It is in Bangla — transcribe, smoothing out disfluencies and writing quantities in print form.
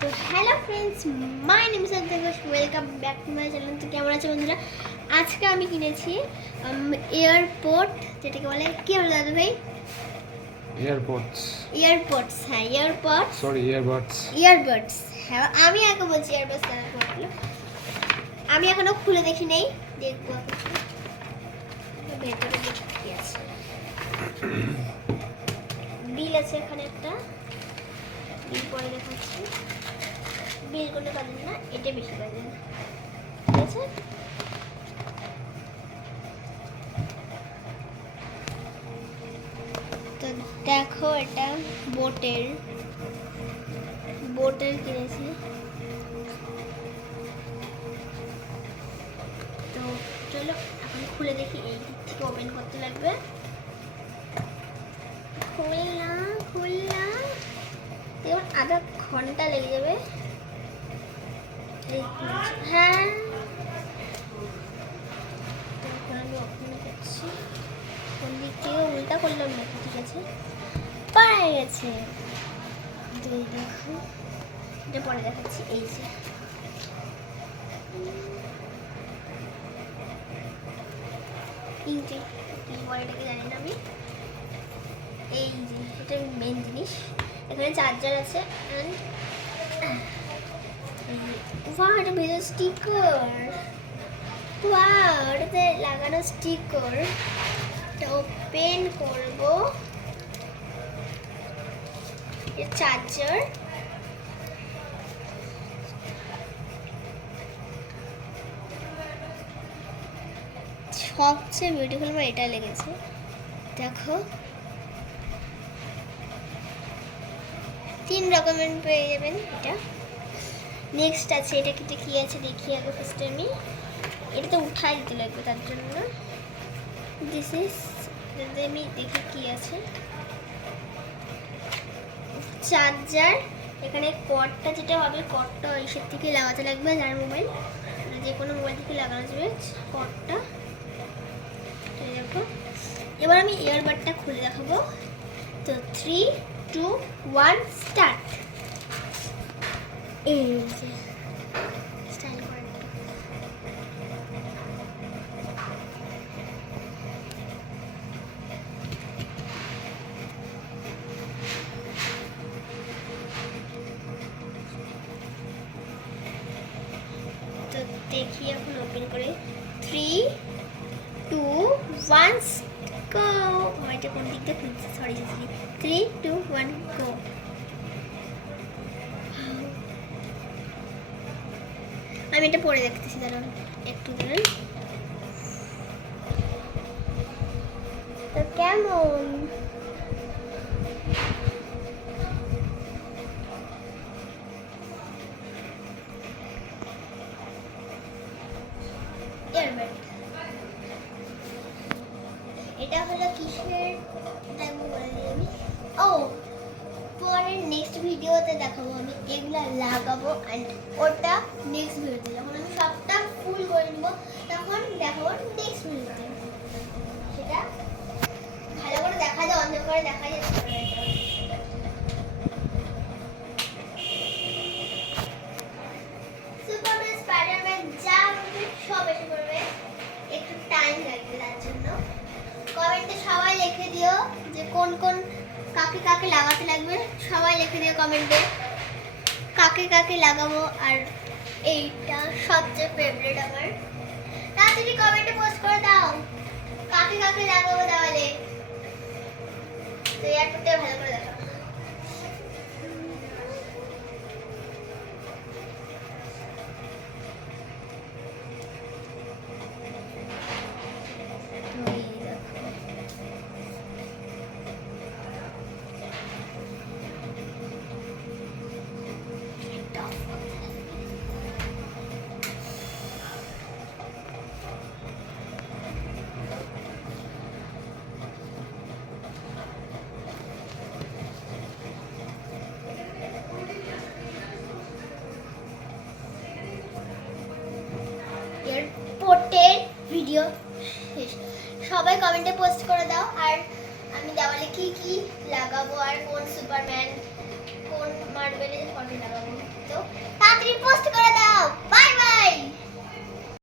তো hello friends, my name is Antar Ghosh. Welcome back to my channel. তো কেমন আছে বন্ধুরা? আজকে আমি কিনেছি এয়ারপোর্ট, যেটাকে বলে কি বলে দাদু ভাই? এয়ারপডস। এয়ারপোর্টস, হ্যাঁ এয়ারপোর্টস। Sorry, earbuds. ইয়ারবাডস, হ্যাঁ আমি আগে বলছি এয়ারবাডস, বললো। আমি এখনো খুলে দেখি নেই, দেখবো ভেতরে কি আছে। বিল আছে এখানে একটা, বিল পরে দেখাচ্ছি। বিল কোনো কাজের না, এটা বেশি কাজের, ঠিক আছে। তো দেখো, এটা বোটের কিনেছি। তো চলো এখন খুলে দেখি। এই দিক থেকে ওপেন করতে লাগবে। খুললাম এবার আধা ঘন্টা লেগে যাবে। হ্যাঁ, আমি ওপেন করছি। কোন দিক থেকে উল্টা করলাম না, ঠিক আছে, পায়ে গেছে। দেখো, এটা পরে দেখাচ্ছি। এই যে কি বলে এটাকে জানি না আমি। এই যে এটা মেন জিনিস, এখানে চার্জার আছে। এটা ভেতর স্টিকার, এটাতে লাগানো স্টিকার। এটা ওপেন করবো, চার্জার। সবচেয়ে বিউটিফুল আমার এটা লেগেছে, দেখো 3 রকমের পেয়ে যাবেন এটা। নেক্সট আছে, এটা কি আছে দেখি আগে ফার্স্টে আমি। এটা তো উঠাই দিতে লাগবে, তার জন্য দিস ইজ, আমি দেখি কি আছে। চার্জার, এখানে কর্ডটা যেটা হবে, কর্ডটা ইসের থেকে লাগাতে লাগবে, যার মোবাইল, যে কোনো মোবাইল থেকে লাগানো যাবে কর্ডটা। দেখো, এবার আমি ইয়ারবাডটা খুলে দেখাবো। তো 3, 2, 1 স্টার্ট। এই যে স্টাইল করে তো দেখি এখন ওপেন করে। 3, 2, 1 গো। এটা কোন দিক দিয়ে খুলছে? সরি 3, 2, 1 গো। আমি এটা পরে দেখতেছি, দাঁড়ান একটু দাঁড়ান। তো কেমন? এয়ারবাড, এটা হলো কিসের আমি, ও পরের নেক্সট ভিডিওতে দেখাবো। আমি এগুলা লাগাবো অ্যান্ড ওটা নেক্সট ভিডিওতে, যখন আমি সবটা ফুল করে নিব তখন দেখাবো নেক্সট ভিডিওতে। সেটা ভালো করে দেখা যায়, অন্ধকারে দেখা যাচ্ছে না। সুপারম্যান, স্পাইডারম্যান যা হবে সব এসে পড়বে, একটু টাইম লাগবে। তার জন্য কমেন্টে সবাই লিখে দিও যে কোন কোন কাকে কাকে লাগাতে লাগবে। সবাই লিখে দিও কমেন্টে কাকে কাকে লাগাবো। আর এইটা সবচেয়ে ফেভারিট আমার, তাড়াতাড়ি কমেন্টে পোস্ট করে দাও কাকে কাকে লাগাবো তাহলে। তো এয়ারপোর্টে ভালো করে দেখো। এয়ারপোর্টের ভিডিও শেষ। সবাই কমেন্টে পোস্ট করে দাও। আর আমি দেওয়ালে কি কি লাগাবো আর কোন সুপারম্যান, কোন মার্বেলের ফটো লাগাবো। তো তাড়াতাড়ি পোস্ট